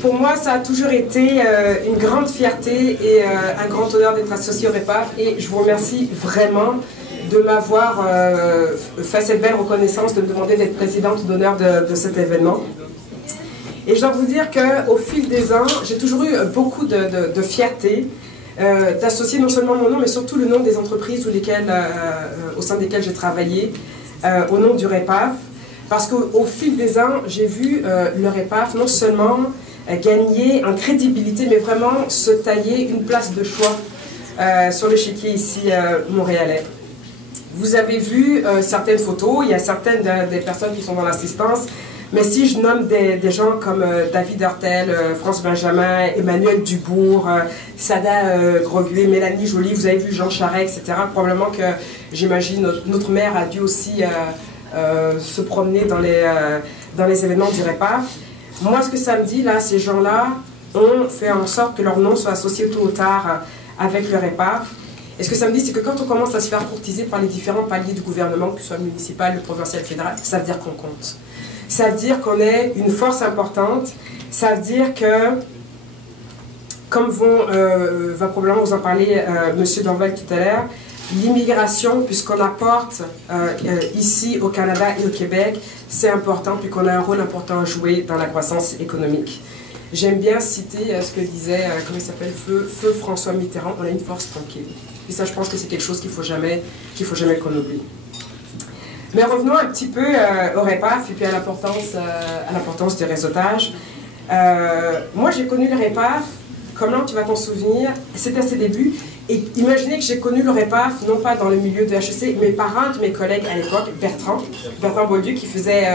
Pour moi, ça a toujours été une grande fierté et un grand honneur d'être associée au REPAF, et je vous remercie vraiment de m'avoir fait cette belle reconnaissance, de me demander d'être présidente d'honneur de cet événement. Et je dois vous dire qu'au fil des ans, j'ai toujours eu beaucoup de fierté d'associer non seulement mon nom, mais surtout le nom des entreprises au sein desquelles j'ai travaillé, au nom du REPAF. Parce qu'au fil des ans, j'ai vu le REPAF non seulement gagner en crédibilité, mais vraiment se tailler une place de choix sur l'échiquier ici montréalais. Vous avez vu certaines photos, il y a certaines des personnes qui sont dans l'assistance, mais si je nomme des gens comme David Hurtel, France Benjamin, Emmanuel Dubourg, Sada Groguet, Mélanie Joly, vous avez vu Jean Charest, etc., probablement que, j'imagine, notre maire a dû aussi se promener dans les événements du REPAF. Moi, ce que ça me dit, là, ces gens-là ont fait en sorte que leur nom soit associé tôt ou tard avec le REPAF. Et ce que ça me dit, c'est que quand on commence à se faire courtiser par les différents paliers du gouvernement, que ce soit municipal, le provincial, fédéral, ça veut dire qu'on compte. Ça veut dire qu'on est une force importante. Ça veut dire que, comme va probablement vous en parler M. Dorval tout à l'heure, l'immigration, puisqu'on apporte ici au Canada et au Québec, c'est important, puis qu'on a un rôle important à jouer dans la croissance économique. J'aime bien citer ce que disait, comment il s'appelle, Feu François Mitterrand, on a une force tranquille. Et ça, je pense que c'est quelque chose qu'il ne faut jamais qu'on oublie. Mais revenons un petit peu au REPAF et puis à l'importance du réseautage. Moi, j'ai connu le REPAF, comment tu vas t'en souvenir, c'était à ses débuts. Et imaginez que j'ai connu le REPAF, non pas dans le milieu de HEC, mais par un de mes collègues à l'époque, Bertrand Beaulieu, qui faisait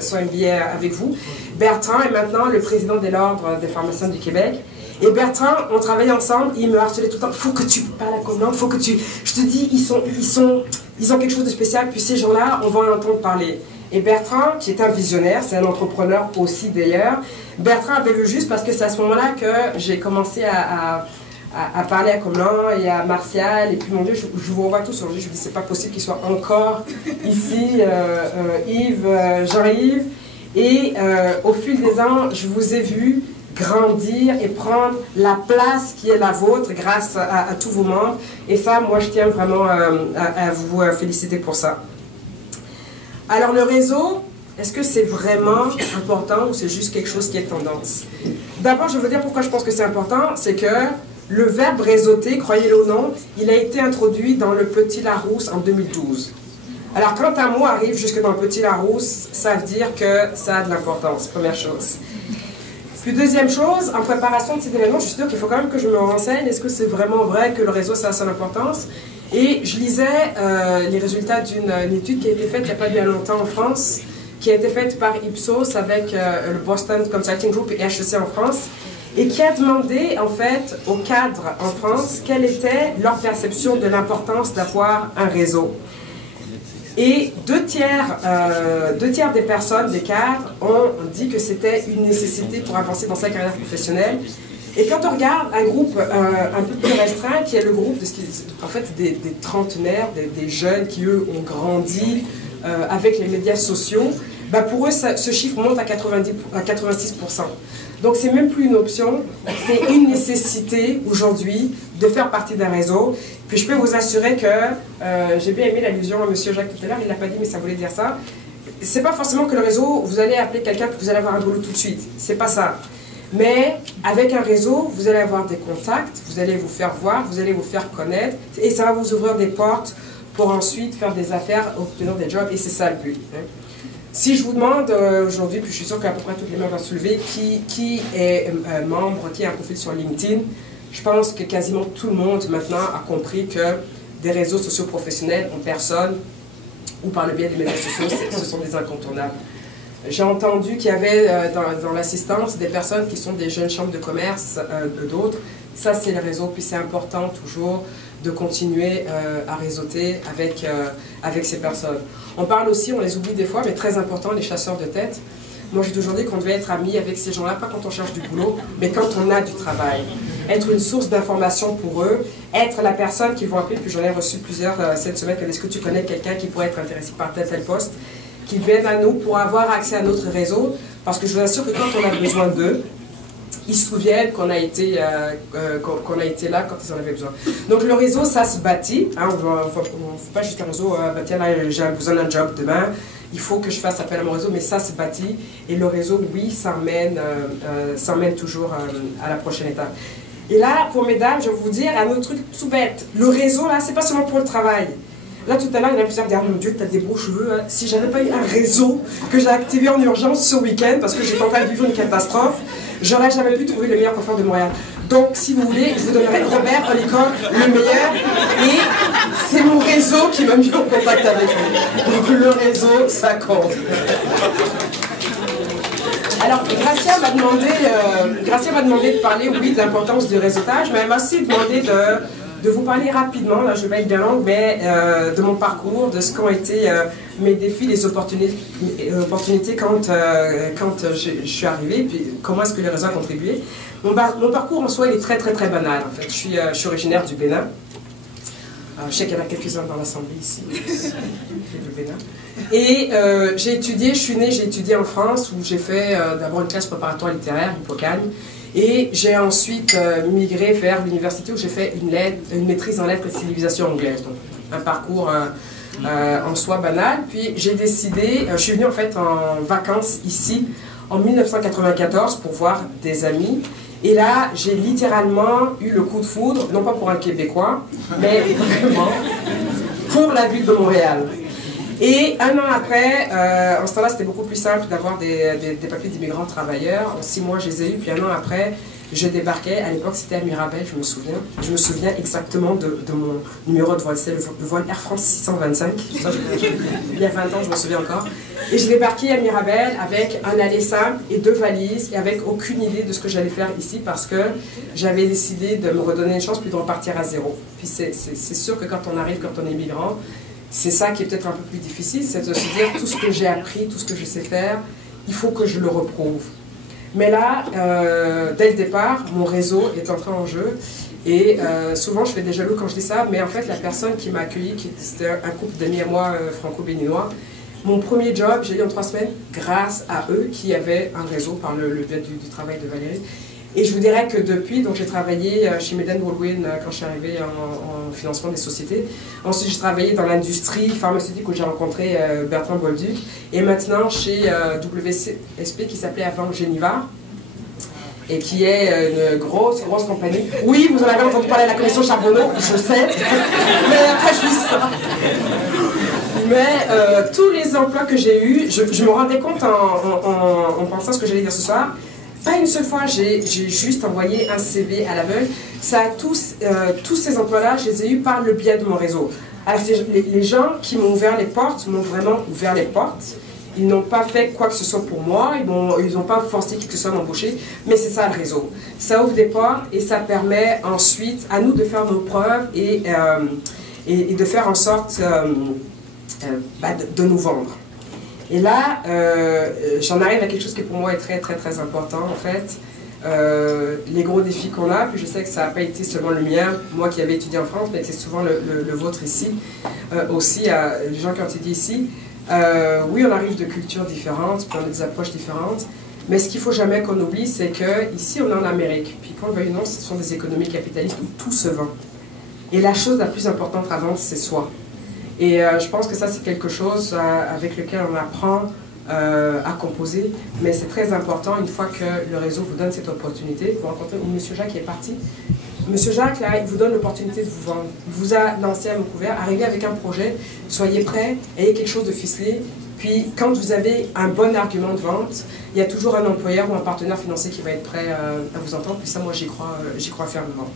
son MBA avec vous. Bertrand est maintenant le président de l'Ordre des pharmaciens du Québec. Et Bertrand, on travaillait ensemble, il me harcelait tout le temps. Faut que tu parles à Comelande, faut que tu... Je te dis, ils ont quelque chose de spécial, puis ces gens-là, on va en entendre parler. Et Bertrand, qui est un visionnaire, c'est un entrepreneur aussi d'ailleurs, Bertrand avait vu juste parce que c'est à ce moment-là que j'ai commencé à parler à Comelande et à Martial, et puis mon Dieu, je vous revois tous aujourd'hui, je me dis, c'est pas possible qu'ils soient encore ici, Yves, Jean-Yves, et au fil des ans, je vous ai vu grandir et prendre la place qui est la vôtre grâce à tous vos membres, et ça, moi, je tiens vraiment à vous féliciter pour ça. Alors, le réseau, est-ce que c'est vraiment important ou c'est juste quelque chose qui est tendance? D'abord, je veux dire pourquoi je pense que c'est important, c'est que le verbe réseauter, croyez-le ou non, il a été introduit dans le Petit Larousse en 2012. Alors, quand un mot arrive jusque dans le Petit Larousse, ça veut dire que ça a de l'importance, première chose. Puis deuxième chose, en préparation de cet événement, je suis sûre qu'il faut quand même que je me renseigne, est-ce que c'est vraiment vrai que le réseau, ça a son importance? Et je lisais les résultats d'une étude qui a été faite il n'y a pas bien longtemps en France, qui a été faite par Ipsos avec le Boston Consulting Group et HEC en France, et qui a demandé en fait aux cadres en France quelle était leur perception de l'importance d'avoir un réseau. Et deux tiers des personnes, des cadres, ont dit que c'était une nécessité pour avancer dans sa carrière professionnelle. Et quand on regarde un groupe un peu plus restreint, qui est le groupe en fait, des trentenaires, des jeunes qui, eux, ont grandi avec les médias sociaux, bah pour eux, ce chiffre monte à 86%. Donc, c'est même plus une option, c'est une nécessité aujourd'hui de faire partie d'un réseau. Puis, je peux vous assurer que j'ai bien aimé l'allusion à M. Jacques tout à l'heure, il ne l'a pas dit, mais ça voulait dire ça. C'est pas forcément que le réseau, vous allez appeler quelqu'un que vous allez avoir un boulot tout de suite. C'est pas ça. Mais avec un réseau, vous allez avoir des contacts, vous allez vous faire voir, vous allez vous faire connaître, et ça va vous ouvrir des portes pour ensuite faire des affaires, obtenir des jobs, et c'est ça le but. Si je vous demande aujourd'hui, puis je suis sûre qu'à peu près toutes les mains vont se lever, qui est membre, qui a un profil sur LinkedIn, je pense que quasiment tout le monde maintenant a compris que des réseaux sociaux professionnels en personne ou par le biais des médias sociaux, ce sont des incontournables. J'ai entendu qu'il y avait dans l'assistance des personnes qui sont des jeunes chambres de commerce, d'autres. Ça, c'est le réseau, puis c'est important toujours de continuer à réseauter avec ces personnes. On parle aussi, on les oublie des fois, mais très important, les chasseurs de tête. Moi, j'ai toujours dit qu'on devait être amis avec ces gens-là, pas quand on cherche du boulot, mais quand on a du travail. Être une source d'information pour eux, être la personne qu'ils vont appeler, puis j'en ai reçu plusieurs cette semaine, est-ce que tu connais quelqu'un qui pourrait être intéressé par tel poste, qu'ils viennent à nous pour avoir accès à notre réseau, parce que je vous assure que quand on a besoin d'eux, ils se souviennent qu'on a été là quand ils en avaient besoin. Donc le réseau, ça se bâtit. Hein, on ne fait pas juste un réseau, tiens là j'ai besoin d'un job demain, il faut que je fasse appel à mon réseau, mais ça se bâtit. Et le réseau, oui, ça emmène toujours à la prochaine étape. Et là, pour mesdames, je vais vous dire un autre truc tout bête. Le réseau, là, c'est pas seulement pour le travail. Là, tout à l'heure, il y en a plusieurs qui disent, mon Dieu, tu as des beaux cheveux. Hein. Si j'avais pas eu un réseau que j'ai activé en urgence ce week-end, parce que j'étais en train de vivre une catastrophe, j'aurais jamais pu trouver le meilleur coiffeur de Montréal. Donc, si vous voulez, je vous donnerai Robert Hollycock, le meilleur. Et c'est mon réseau qui m'a mis en contact avec lui. Donc, le réseau, ça compte. Alors, Gracia m'a demandé de parler, oui, de l'importance du réseautage, mais elle m'a aussi demandé de vous parler rapidement, là je vais pas être bien longue, mais de mon parcours, de ce qu'ont été mes défis, les opportunités quand je suis arrivée, puis comment est-ce que le réseau a contribué. Mon parcours en soi, il est très banal en fait. Je suis originaire du Bénin. Je sais qu'il y en a quelques-uns dans l'Assemblée ici, du Bénin. Et j'ai étudié en France, où j'ai fait d'abord une classe préparatoire littéraire, Hippocagne. Et j'ai ensuite migré vers l'université où j'ai fait une maîtrise en lettres et civilisation anglaise. Donc un parcours en soi banal. Puis j'ai décidé, je suis venue en fait en vacances ici en 1994 pour voir des amis. Et là, j'ai littéralement eu le coup de foudre, non pas pour un Québécois, mais vraiment pour la ville de Montréal. Et un an après, en ce temps-là, c'était beaucoup plus simple d'avoir des papiers d'immigrants travailleurs. En 6 mois, je les ai eus. Puis un an après, je débarquais. À l'époque, c'était à Mirabel, je me souviens. Je me souviens exactement de mon numéro de vol. C'était le vol Air France 625. Ça, il y a 20 ans, je me souviens encore. Et je débarquais à Mirabel avec un aller simple et 2 valises et avec aucune idée de ce que j'allais faire ici parce que j'avais décidé de me redonner une chance puis de repartir à zéro. Puis c'est sûr que quand on arrive, quand on est migrant, c'est ça qui est peut-être un peu plus difficile, c'est de se dire tout ce que j'ai appris, tout ce que je sais faire, il faut que je le reprouve. Mais là, dès le départ, mon réseau est entré en jeu. Et souvent, je fais des jaloux quand je dis ça, mais en fait, la personne qui m'a accueilli, c'était un couple d'amis à moi franco-béninois, mon premier job, j'ai eu en 3 semaines grâce à eux qui avaient un réseau par le biais du travail de Valérie. Et je vous dirais que depuis, donc j'ai travaillé chez Medan Baldwin quand je suis arrivée en financement des sociétés. Ensuite, j'ai travaillé dans l'industrie pharmaceutique où j'ai rencontré Bertrand Bolduc. Et maintenant chez WSP qui s'appelait avant Geneva et qui est une grosse compagnie. Oui, vous en avez entendu parler de la commission Charbonneau, je sais, mais après je dis ça. Mais tous les emplois que j'ai eus, je me rendais compte en pensant à ce que j'allais dire ce soir. Pas une seule fois, j'ai juste envoyé un CV à l'aveugle. Tous ces emplois-là, je les ai eus par le biais de mon réseau. Alors, les gens qui m'ont ouvert les portes m'ont vraiment ouvert les portes. Ils n'ont pas fait quoi que ce soit pour moi, ils n'ont pas forcé qui que ce soit m'embaucher, mais c'est ça le réseau. Ça ouvre des portes et ça permet ensuite à nous de faire nos preuves et de faire en sorte de nous vendre. Et là, j'en arrive à quelque chose qui pour moi est très important en fait. Les gros défis qu'on a, puis je sais que ça n'a pas été seulement le mien, moi qui avais étudié en France, mais c'est souvent le vôtre ici, aussi les gens qui ont étudié ici. Oui, on arrive de cultures différentes, puis on a des approches différentes, mais ce qu'il ne faut jamais qu'on oublie, c'est qu'ici on est en Amérique, puis qu'on le veuille ou non, ce sont des économies capitalistes où tout se vend. Et la chose la plus importante à vendre, c'est soi. Et je pense que ça, c'est quelque chose avec lequel on apprend à composer, mais c'est très important, une fois que le réseau vous donne cette opportunité. Vous rencontrez M. Jacques qui est parti. M. Jacques, là, il vous donne l'opportunité de vous vendre. Il vous a lancé à mon couvert, arrivez avec un projet, soyez prêts, ayez quelque chose de ficelé. Puis, quand vous avez un bon argument de vente, il y a toujours un employeur ou un partenaire financier qui va être prêt à vous entendre. Puis ça, moi, j'y crois fermement.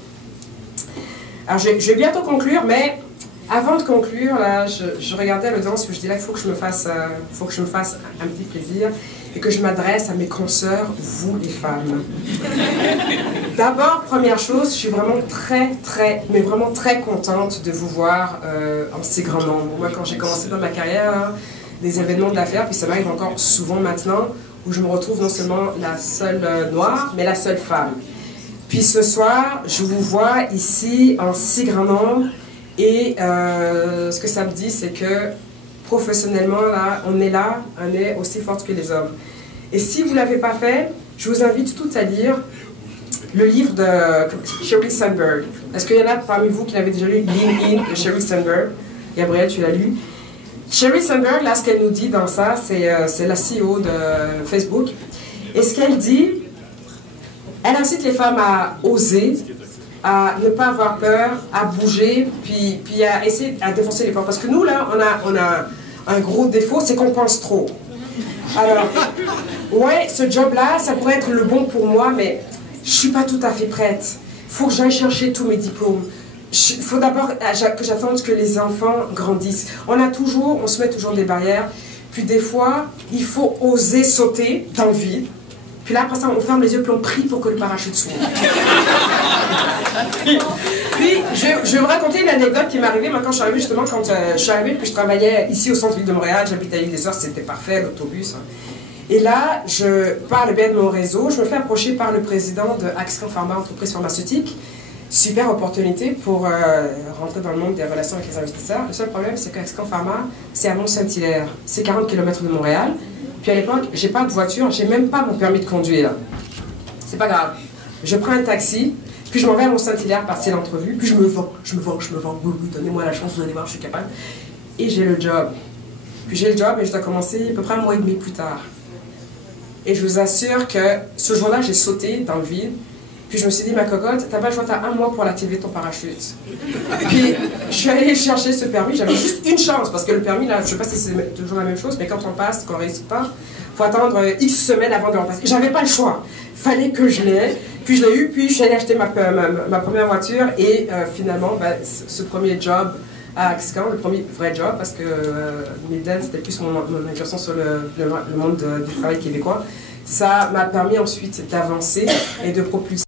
Alors, je vais bientôt conclure, mais avant de conclure, là, je regardais l'audience, je dis là, il faut que je me fasse un petit plaisir et que je m'adresse à mes consoeurs, vous les femmes. D'abord, première chose, je suis vraiment très contente de vous voir en si grand nombre. Moi, quand j'ai commencé dans ma carrière, là, des événements d'affaires, puis ça m'arrive encore souvent maintenant, où je me retrouve non seulement la seule noire, mais la seule femme. Puis ce soir, je vous vois ici en si grand nombre. Et ce que ça me dit, c'est que professionnellement, là, on est aussi forte que les hommes. Et si vous ne l'avez pas fait, je vous invite toutes à lire le livre de Sheryl Sandberg. Est-ce qu'il y en a parmi vous qui l'avez déjà lu, Lean In de Sheryl Sandberg? Gabriel, tu l'as lu? Sheryl Sandberg, là, ce qu'elle nous dit dans ça, c'est la CEO de Facebook. Et ce qu'elle dit, elle incite les femmes à oser, à ne pas avoir peur, à bouger, puis à essayer à défoncer les portes. Parce que nous, là, on a un gros défaut, c'est qu'on pense trop. Alors, ouais, ce job-là, ça pourrait être le bon pour moi, mais je suis pas tout à fait prête. Il faut que j'aille chercher tous mes diplômes. Il faut d'abord que j'attende que les enfants grandissent. On se met toujours des barrières. Puis des fois, il faut oser sauter dans le vide. Puis là, après ça, on ferme les yeux, puis on prie pour que le parachute s'ouvre. Puis, je vais vous raconter une anecdote qui m'est arrivée. Moi, quand je suis arrivée, justement, je suis arrivée, puis je travaillais ici au centre-ville de Montréal, j'habitais à l'île des Ors, c'était parfait, l'autobus. Et là, par le biais de mon réseau, je me fais approcher par le président de Axion Pharma, entreprise pharmaceutique. Super opportunité pour rentrer dans le monde des relations avec les investisseurs. Le seul problème, c'est qu'Axion Pharma, c'est à Mont-Saint-Hilaire. C'est 40 km de Montréal. Puis à l'époque, j'ai pas de voiture, j'ai même pas mon permis de conduire. C'est pas grave. Je prends un taxi, puis je m'en vais à Mont-Saint-Hilaire passer l'entrevue, puis je me vends. Oui, donnez-moi la chance, vous allez voir, je suis capable. Et j'ai le job. Puis j'ai le job et je dois commencer à peu près un mois et demi plus tard. Et je vous assure que ce jour-là, j'ai sauté dans le vide. Puis je me suis dit, ma cocotte, t'as pas le choix, t'as un mois pour l'activer ton parachute. Puis je suis allée chercher ce permis, j'avais juste une chance, parce que le permis, là, je sais pas si c'est toujours la même chose, mais quand on passe, qu'on réussit pas, faut attendre X semaines avant de repasser. J'avais pas le choix, fallait que je l'aie. Puis je l'ai eu, puis je suis allée acheter ma première voiture, et finalement, ben, ce premier job à Axion, le premier vrai job, parce que Midland, c'était plus mon incursion sur le monde du travail québécois, ça m'a permis ensuite d'avancer et de propulser